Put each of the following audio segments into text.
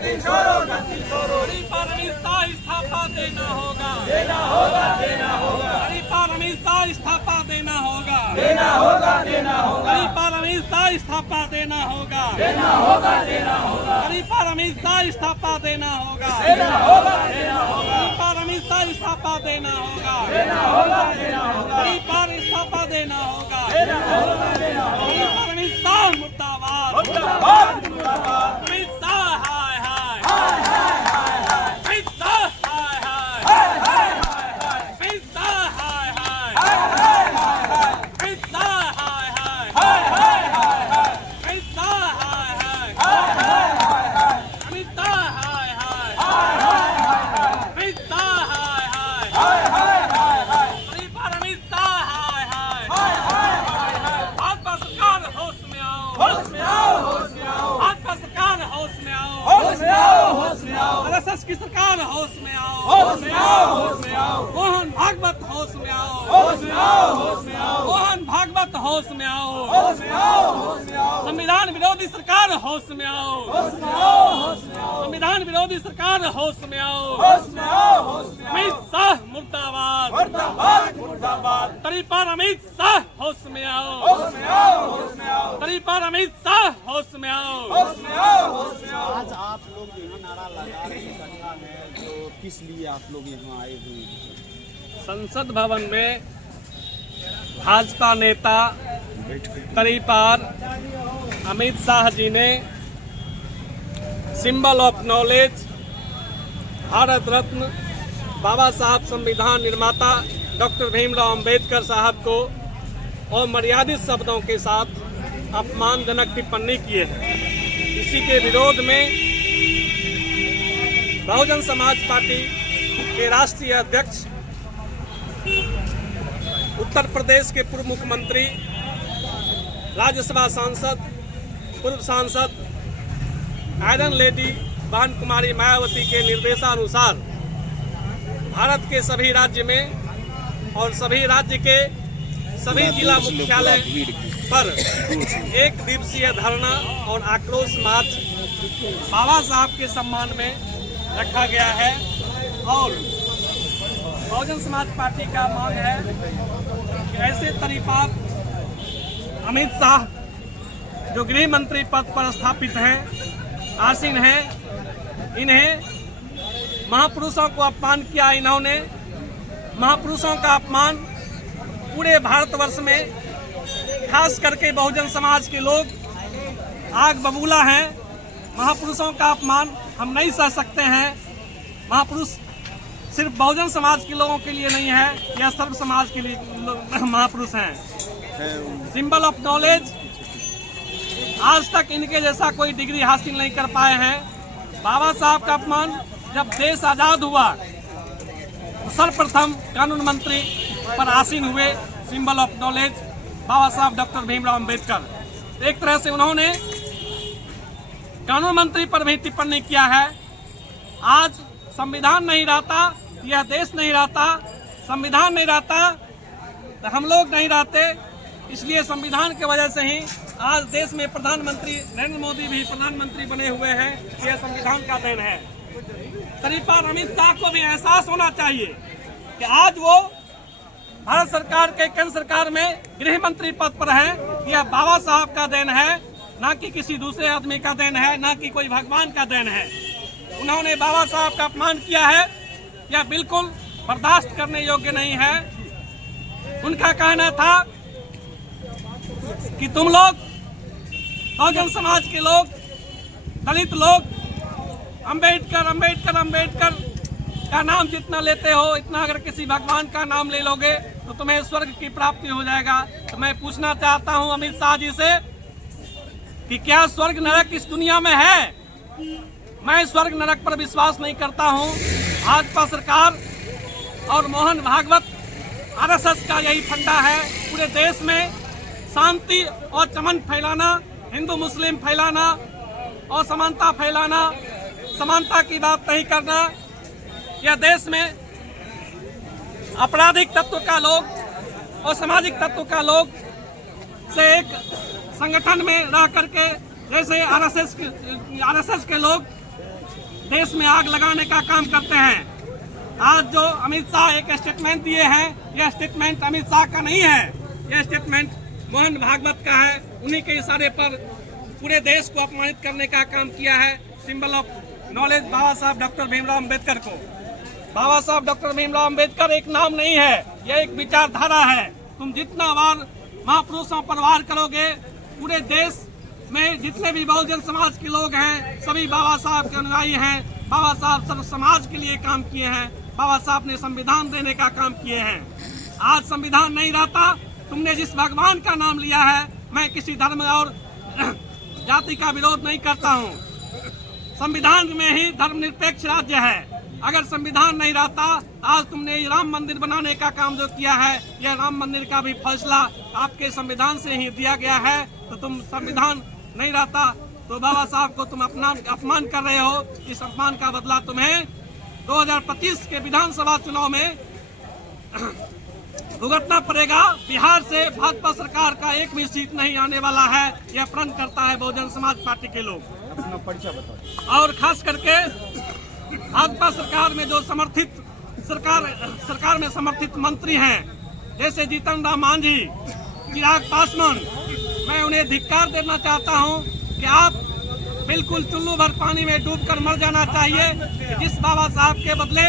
गति छोड़ो, गति छोड़ो। हरिपाल इस्तीफा देना होगा, देना होगा, देना होगा। हरिपाल इस्तीफा देना होगा, देना होगा, देना होगा। हरिपाल इस्तीफा देना होगा, देना होगा, देना होगा। हरिपाल इस्तीफा देना होगा, देना होगा, देना होगा। हरिपाल इस्तीफा देना होगा, देना होगा, देना होगा। हरिपाल इस्तीफा देना होगा, देना होगा, देना होगा। हरिपाल शाह मुर्दाबाद, मुर्दाबाद, मुर्दाबाद। अमित शाह हाय हाय, हाय, हाय, हाय, हाय। अमित शाह हाय हाय, हाय, हाय, हाय, हाय। अमित शाह हाय हाय, हाय, हाय, हाय, हाय। अमित शाह हाय हाय, हाय, हाय, हाय, हाय। अमित शाह हाय हाय, हाय, हाय, हाय, हाय। अमित शाह हाय हाय, हाय, हाय, हाय, हाय। अमित शाह हाय हाय, हाय, हाय, हाय, हाय। हरिपाल अमित शाह हाय हाय, हाय, हाय, हाय, हाय। भाजपा सरकार होश में आओ, होश में आओ, होश में आओ। भाजपा सरकार होश में आओ, होश में आओ, होश में आओ। आरएसएस की सरकार होश में आओ, होश में आओ, होश में आओ। मोहन भागवत होश में आओ, होश में आओ, होश में आओ। मोहन भागवत होश में आओ, होश में आओ, होश में आओ। संविधान विरोधी सरकार होश में आओ, होश में आओ, होश में आओ। संविधान विरोधी सरकार होश में आओ, होश में आओ, होश में आओ। अमित शाह मुर्दाबाद, मुर्दाबाद, मुर्दाबाद। तरीपार अमित शाह होश में आओ, होश में आओ, होश में आओ। तरीपार अमित शाह होश में आओ। होश में आओ, होश में आओ। आज आप लोग यहाँ नारा लगा रहे हैं गंगा में, तो किस लिए आप लोग यहाँ आए हुए हैं? संसद भवन में भाजपा नेता तरीपार अमित शाह जी ने symbol of knowledge Bharat Ratna बाबा साहब संविधान निर्माता डॉक्टर भीमराव अंबेडकर साहब को अमर्यादित शब्दों के साथ अपमानजनक टिप्पणी किए हैं। इसी के विरोध में बहुजन समाज पार्टी के राष्ट्रीय अध्यक्ष उत्तर प्रदेश के पूर्व मुख्यमंत्री, राज्यसभा सांसद, पूर्व सांसद आयरन लेडी बहन कुमारी मायावती के निर्देशानुसार भारत के सभी राज्य में और सभी राज्य के सभी जिला मुख्यालय पर एक दिवसीय धरना और आक्रोश मार्च बाबा साहब के सम्मान में रखा गया है। और बहुजन समाज पार्टी का मांग है कि ऐसे तरीपार अमित शाह जो गृह मंत्री पद पर स्थापित हैं, आसीन हैं, इन्हें महापुरुषों को अपमान किया। इन्होंने महापुरुषों का अपमान पूरे भारतवर्ष में, खास करके बहुजन समाज के लोग आग बबूला हैं। महापुरुषों का अपमान हम नहीं सह सकते हैं। महापुरुष सिर्फ बहुजन समाज के लोगों के लिए नहीं है, यह सर्व समाज के लिए महापुरुष हैं। सिंबल ऑफ नॉलेज, आज तक इनके जैसा कोई डिग्री हासिल नहीं कर पाए हैं। बाबा साहब का अपमान, जब देश आज़ाद हुआ तो सर्वप्रथम कानून मंत्री पर आसीन हुए सिंबल ऑफ नॉलेज बाबा साहब डॉक्टर भीमराव अंबेडकर। एक तरह से उन्होंने कानून मंत्री पर भी टिप्पणी किया है। आज संविधान नहीं रहता, यह देश नहीं रहता, संविधान नहीं रहता तो हम लोग नहीं रहते। इसलिए संविधान की वजह से ही आज देश में प्रधानमंत्री नरेंद्र मोदी भी प्रधानमंत्री बने हुए हैं। यह संविधान का देन है। तरीपार अमित शाह को भी एहसास होना चाहिए कि आज वो भारत सरकार के केंद्र सरकार में गृह मंत्री पद पर है। यह बाबा साहब का देन है, ना कि किसी दूसरे आदमी का देन है, ना कि कोई भगवान का देन है। उन्होंने बाबा साहब का अपमान किया है, यह बिल्कुल बर्दाश्त करने योग्य नहीं है। उनका कहना था कि तुम लोग बहुजन समाज के लोग, दलित लोग अंबेडकर अंबेडकर अंबेडकर का नाम जितना लेते हो, इतना अगर किसी भगवान का नाम ले लोगे तो तुम्हें स्वर्ग की प्राप्ति हो जाएगा। तो मैं पूछना चाहता हूं अमित शाह जी से कि क्या स्वर्ग नरक इस दुनिया में है? मैं स्वर्ग नरक पर विश्वास नहीं करता हूं। भाजपा सरकार और मोहन भागवत आरएसएस का यही फंडा है, पूरे देश में शांति और चमन फैलाना, हिंदू मुस्लिम फैलाना, असमानता फैलाना, समानता की बात नहीं करना। यह देश में आपराधिक तत्व का लोग और सामाजिक तत्व का लोग से एक संगठन में रह करके, जैसे आरएसएस के लोग देश में आग लगाने का काम करते हैं। आज जो अमित शाह एक स्टेटमेंट दिए हैं, यह स्टेटमेंट अमित शाह का नहीं है, यह स्टेटमेंट मोहन भागवत का है। उन्हीं के इशारे पर पूरे देश को अपमानित करने का काम किया है। सिंबल ऑफ नॉलेज बाबा साहब डॉक्टर भीमराव अम्बेडकर को। बाबा साहब डॉक्टर भीमराव अम्बेडकर एक नाम नहीं है, यह एक विचारधारा है। तुम जितना बार महापुरुषों पर वार करोगे, पूरे देश में जितने भी बहुजन समाज के लोग हैं सभी बाबा साहब के अनुयायी हैं। बाबा साहब सर्व समाज के लिए काम किए हैं। बाबा साहब ने संविधान देने का काम किए हैं। आज संविधान नहीं रहता, तुमने जिस भगवान का नाम लिया है, मैं किसी धर्म और जाति का विरोध नहीं करता हूँ। संविधान में ही धर्मनिरपेक्ष राज्य है। अगर संविधान नहीं रहता, आज तुमने राम मंदिर बनाने का काम जो किया है, यह राम मंदिर का भी फैसला आपके संविधान से ही दिया गया है। तो तुम संविधान नहीं रहता तो बाबा साहब को तुम अपना अपमान कर रहे हो। इस अपमान का बदला तुम्हें 2025 के विधानसभा चुनाव में भुगतना पड़ेगा। बिहार से भाजपा सरकार का एक भी सीट नहीं आने वाला है, यह प्रण करता है बहुजन समाज पार्टी के लोग। अपना परिचय बताओ। और खास करके भाजपा सरकार में जो समर्थित सरकार में समर्थित मंत्री हैं, जैसे जीतन राम मांझी, चिराग पासवान, मैं उन्हें धिक्कार देना चाहता हूं कि आप बिल्कुल चुल्लू भर पानी में डूबकर मर जाना चाहिए। जिस बाबा साहब के बदले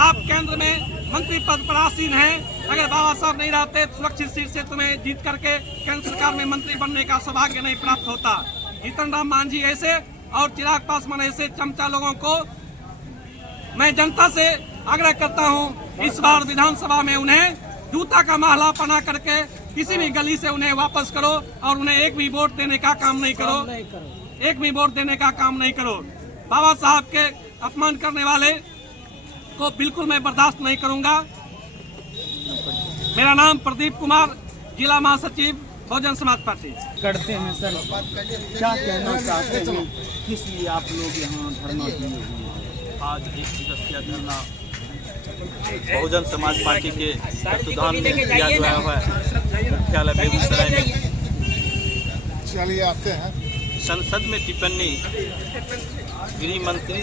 आप केंद्र में मंत्री पद पर आसीन हैं, अगर बाबा साहब नहीं रहते सुरक्षित सीट से तुम्हें जीत करके केंद्र सरकार में मंत्री बनने का सौभाग्य नहीं प्राप्त होता। जीतन राम मांझी ऐसे और चिराग पासवान ऐसे चमचा लोगों को मैं जनता से आग्रह करता हूं, इस बार विधानसभा में उन्हें जूता का महला पहना करके किसी भी गली से उन्हें वापस करो और उन्हें एक भी वोट देने का काम नहीं करो, एक भी वोट देने का काम नहीं करो। बाबा साहब के अपमान करने वाले को बिल्कुल मैं बर्दाश्त नहीं करूंगा। मेरा नाम प्रदीप कुमार, जिला महासचिव बहुजन समाज पार्टी। करते हैं सर, क्या कहना चाहते हैं, किस लिए आप लोग यहाँ धरना दिए हुए हैं? आज एक दिवसीय धरना बहुजन समाज पार्टी के तत्वाधान में किया गया हुआ है मुख्यालय बेगूसराय में। चलिए आते हैं। संसद में टिप्पणी गृह मंत्री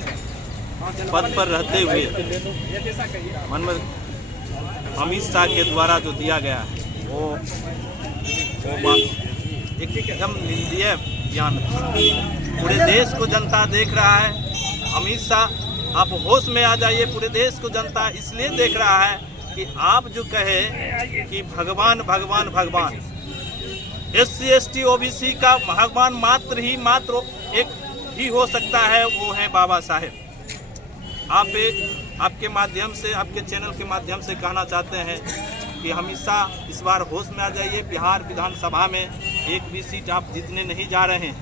पद पर रहते हुए अमित शाह के द्वारा जो दिया गया है वो एकदम निंदनीय बयान। पूरे देश को जनता देख रहा है। अमित शाह, आप होश में आ जाइए। पूरे देश को जनता इसलिए देख रहा है कि आप जो कहे कि भगवान भगवान भगवान, SC ST OBC का भगवान मात्र एक ही हो सकता है, वो है बाबा साहेब। आपके माध्यम से, आपके चैनल के माध्यम से कहना चाहते हैं कि हमेशा इस बार होश में आ जाइए। बिहार विधानसभा में एक भी सीट आप जीतने नहीं जा रहे हैं।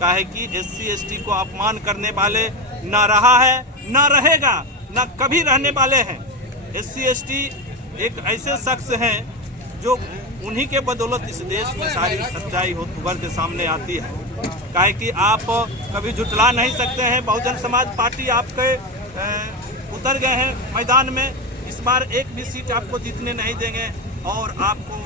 काहे कि SC ST को अपमान करने वाले ना रहा है, ना रहेगा, ना कभी रहने वाले हैं। SC ST एक ऐसे शख्स हैं जो उन्हीं के बदौलत इस देश में सारी सच्चाई उभर के सामने आती है। काहे कि आप कभी झुटला नहीं सकते हैं। बहुजन समाज पार्टी आपके उतर गए हैं मैदान में। इस बार एक भी सीट आपको जीतने नहीं देंगे और आपको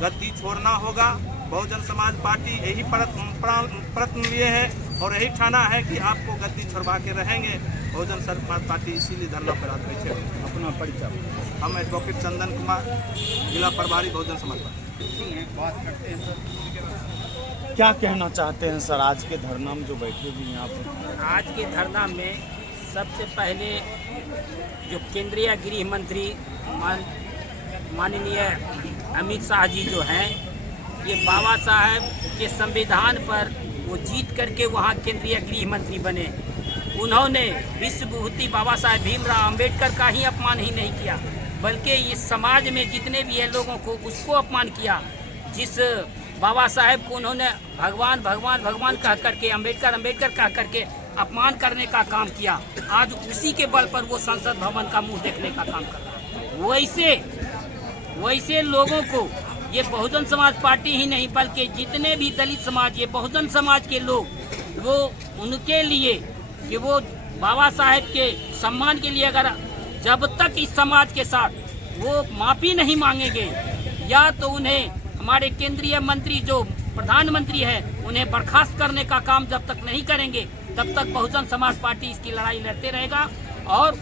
गद्दी छोड़ना होगा। बहुजन समाज पार्टी यही प्रयत्न लिए है और यही ठाना है कि आपको गद्दी छोड़वा के रहेंगे। बहुजन समाज पार्टी इसीलिए धरना पर आज बैठे। अपना परिचय। हम एडवोकेट चंदन कुमार, जिला प्रभारी बहुजन समाज पार्टी। बात करते हैं सर, क्या कहना चाहते हैं सर आज के धरना में जो बैठे हुए यहाँ पर? आज के धरना में सबसे पहले जो केंद्रीय गृह मंत्री माननीय अमित शाह जी जो हैं, ये बाबा साहब के संविधान पर वो जीत करके वहाँ केंद्रीय गृह मंत्री बने। उन्होंने विश्व विभूति बाबा साहब भीमराव अम्बेडकर का ही अपमान ही नहीं किया, बल्कि इस समाज में जितने भी है लोगों को उसको अपमान किया। जिस बाबा साहब को उन्होंने भगवान भगवान भगवान कह करके, अम्बेडकर अम्बेडकर कह करके अपमान करने का काम किया, आज उसी के बल पर वो संसद भवन का मुंह देखने का काम कर रहा है। वैसे लोगों को ये बहुजन समाज पार्टी ही नहीं बल्कि जितने भी दलित समाज, ये बहुजन समाज के लोग, वो उनके लिए कि वो बाबा साहेब के सम्मान के लिए अगर जब तक इस समाज के साथ वो माफ़ी नहीं मांगेंगे या तो उन्हें हमारे केंद्रीय मंत्री जो प्रधानमंत्री है उन्हें बर्खास्त करने का काम जब तक नहीं करेंगे, तब तक बहुजन समाज पार्टी इसकी लड़ाई लड़ते रहेगा और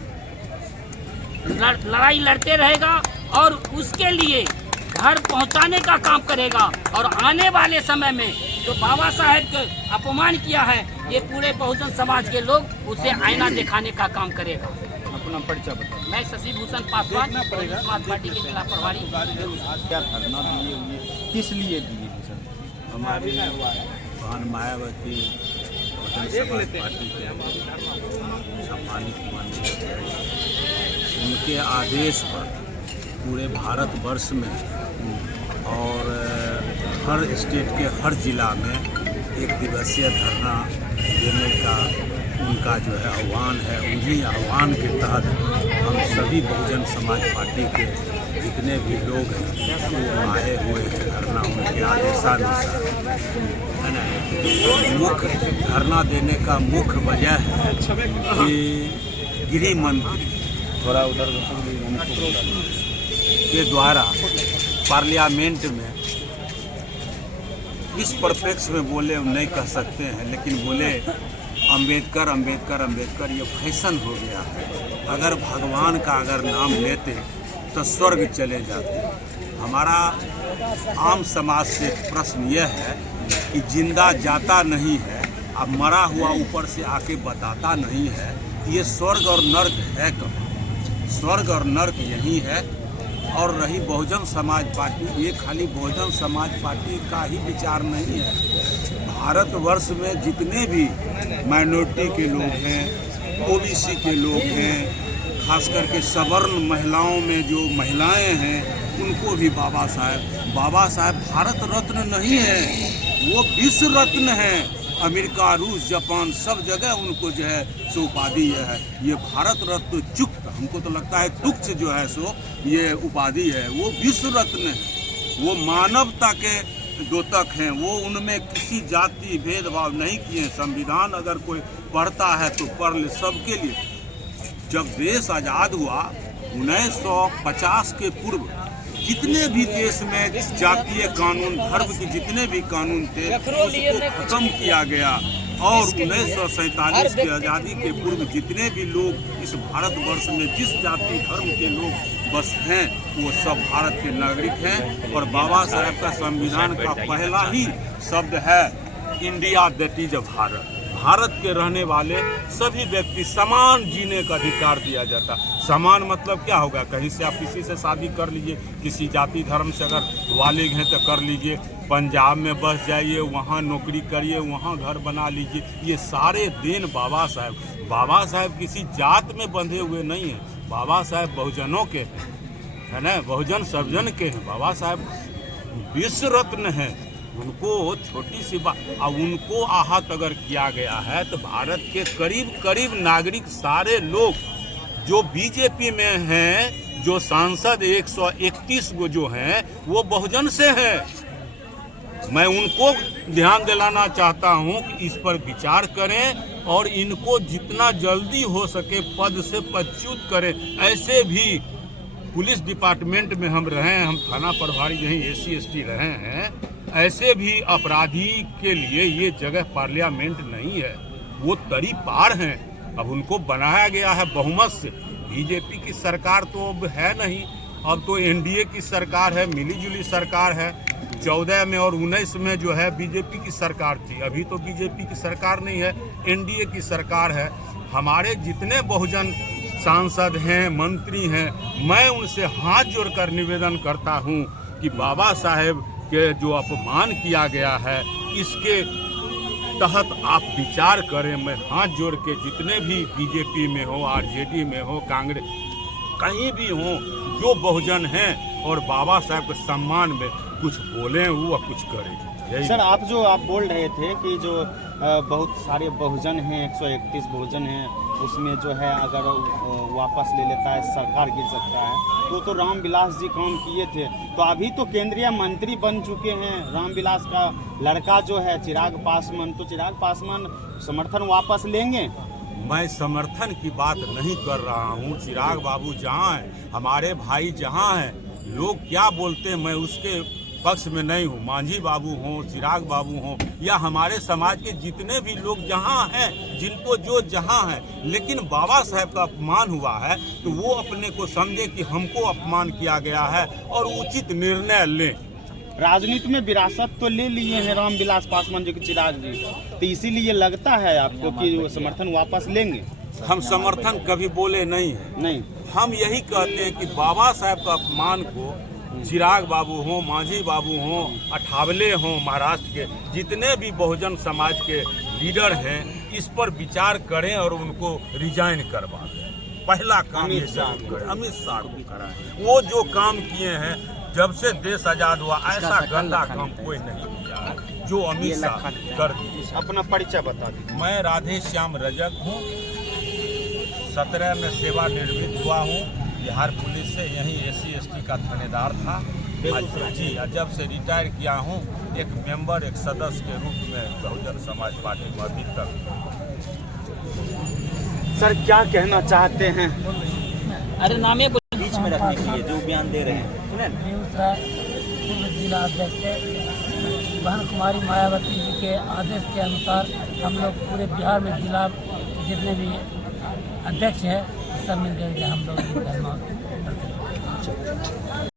लड़ाई लड़ते रहेगा और उसके लिए घर पहुंचाने का काम करेगा। और आने वाले समय में जो बाबा साहेब का अपमान किया है, ये पूरे बहुजन समाज के लोग उसे आईना दिखाने का काम करेगा। अपना परिचय बताओ। मैं शशि भूषण पासवान, बहुजन समाज पार्टी के जिला प्रभारी। क्या धरना दिए हुए, किस लिए दिए थे सर? हमारी बहन मायावती बहुजन समाज पार्टी के सम्मानित माननीय अध्यक्ष, उनके आदेश पर पूरे भारतवर्ष में और हर स्टेट के हर जिला में एक दिवसीय धरना देने का उनका जो है आह्वान है। उन्हीं आह्वान के तहत हम सभी बहुजन समाज पार्टी के जितने भी लोग हैं वो आए हुए हैं धरना उनके आदेशानुसार, है ना। तो मुख्य धरना देने का मुख्य वजह है कि गृह मंत्री थोड़ा उधर के द्वारा पार्लियामेंट में इस परिप्रेक्ष्य में बोले, नहीं कह सकते हैं, लेकिन बोले अंबेडकर अंबेडकर अंबेडकर, ये फैशन हो गया है। अगर भगवान का अगर नाम लेते तो स्वर्ग चले जाते। हमारा आम समाज से प्रश्न यह है कि जिंदा जाता नहीं है, अब मरा हुआ ऊपर से आके बताता नहीं है, ये स्वर्ग और नर्क है कहाँ? स्वर्ग और नर्क यही है। और रही बहुजन समाज पार्टी, ये खाली बहुजन समाज पार्टी का ही विचार नहीं है। भारतवर्ष में जितने भी माइनॉरिटी के लोग हैं, ओबीसी के लोग हैं, खास करके सवर्ण महिलाओं में जो महिलाएं हैं, उनको भी बाबा साहब भारत रत्न नहीं है, वो विश्व रत्न है। अमेरिका, रूस, जापान सब जगह उनको जो है सो उपाधि है। ये भारत रत्न चुक्त, हमको तो लगता है तुच्छ जो है सो ये उपाधि है, वो विश्व रत्न है। वो मानवता के द्योतक हैं, वो उनमें किसी जाति भेदभाव नहीं किए। संविधान अगर कोई पढ़ता है तो पढ़ ले सबके लिए। जब देश आज़ाद हुआ 1950 के पूर्व जितने भी देश में जातीय कानून, धर्म के जितने भी कानून थे उसको खत्म किया गया। और 1947 की आज़ादी के पूर्व जितने भी लोग इस भारतवर्ष में जिस जाति धर्म के लोग बस हैं, वो सब भारत के नागरिक हैं। और बाबा साहेब का संविधान का पहला ही शब्द है India, that is Bharat. Bharat के रहने वाले सभी व्यक्ति समान जीने का अधिकार दिया जाता। समान मतलब क्या होगा? कहीं से आप किसी से शादी कर लीजिए, किसी जाति धर्म से अगर वालिग हैं तो कर लीजिए, पंजाब में बस जाइए, वहाँ नौकरी करिए, वहाँ घर बना लीजिए। ये सारे देन बाबा साहेब किसी जात में बंधे हुए नहीं हैं। बाबा साहेब बहुजनों के हैं, है ना, बहुजन सर्वजन के हैं। बाबा साहेब विश्व रत्न हैं। उनको छोटी सी बात, और उनको आहत अगर किया गया है तो भारत के करीब नागरिक सारे लोग जो बीजेपी में हैं, जो सांसद 131 गो जो हैं, वो बहुजन से हैं। मैं उनको ध्यान दिलाना चाहता हूं कि इस पर विचार करें और इनको जितना जल्दी हो सके पद से पदच्युत करें। ऐसे भी पुलिस डिपार्टमेंट में हम रहे हैं, हम थाना प्रभारी यहीं SC ST रहे हैं, ऐसे भी अपराधी के लिए ये जगह पार्लियामेंट नहीं है, वो तरी पार हैं। अब उनको बनाया गया है बहुमत से। बीजेपी की सरकार तो अब है नहीं, अब तो NDA की सरकार है, मिलीजुली सरकार है। 14 में और 19 में जो है बीजेपी की सरकार थी, अभी तो बीजेपी की सरकार नहीं है, NDA की सरकार है। हमारे जितने बहुजन सांसद हैं, मंत्री हैं, मैं उनसे हाथ जोड़कर निवेदन करता हूं कि बाबा साहेब के जो अपमान किया गया है, इसके तहत आप विचार करें। मैं हाथ जोड़ के जितने भी बीजेपी में हो, RJD में हो, कांग्रेस, कहीं भी हो, जो बहुजन हैं और बाबा साहब के सम्मान में कुछ बोलें वो और कुछ करें। सर, आप बोल रहे थे कि जो बहुत सारे बहुजन हैं, 131 बहुजन हैं, उसमें जो है अगर वापस ले लेता है सरकार गिर सकता है। तो रामविलास जी काम किए थे, तो अभी तो केंद्रीय मंत्री बन चुके हैं रामविलास का लड़का जो है चिराग पासवान, तो चिराग पासवान समर्थन वापस लेंगे? मैं समर्थन की बात नहीं कर रहा हूँ। चिराग बाबू जहाँ हैं, हमारे भाई जहाँ हैं, लोग क्या बोलते हैं मैं उसके पक्ष में नहीं हूँ। मांझी बाबू हों, चिराग बाबू हों, या हमारे समाज के जितने भी लोग जहाँ हैं, जिनको जो जहाँ है, लेकिन बाबा साहेब का अपमान हुआ है तो वो अपने को समझे कि हमको अपमान किया गया है और उचित निर्णय लें। राजनीति में विरासत तो ले लिए हैं रामविलास पासवान जी के, चिराग जी, तो इसीलिए लगता है आपको कि वो समर्थन वापस लेंगे? हम समर्थन कभी बोले नहीं है। नहीं, हम यही कहते हैं कि बाबा साहेब का अपमान को चिराग बाबू हों, मांझी बाबू हों, अठावले हों, महाराष्ट्र के जितने भी बहुजन समाज के लीडर हैं, इस पर विचार करें और उनको रिजाइन करवा दें। पहला काम ये जरूर करें। अमित शाह को कराएं। वो जो काम किए हैं, जब से देश आज़ाद हुआ ऐसा गंदा काम कोई नहीं किया है जो अमित शाह कर दिए। अपना परिचय बता दीजिए। मैं राधे श्याम रजक हूँ, 17 में सेवानिवृत्त हुआ हूँ बिहार पुलिस से। यहीं SC/ST का थानेदार था जी। जब से रिटायर किया हूँ, एक मेंबर, एक सदस्य के रूप में बहुजन समाज पार्टी में अभी तक। सर क्या कहना चाहते हैं? अरे नामे बीच में रखने के लिए जो बयान दे रहे हैं, सुने ना? बेगूसराय पूर्व जिला अध्यक्ष बहन कुमारी मायावती जी के आदेश के अनुसार हम लोग पूरे बिहार में जिला जितने भी अध्यक्ष हैं सब मिल करके हम लोग ये धरना करते हैं।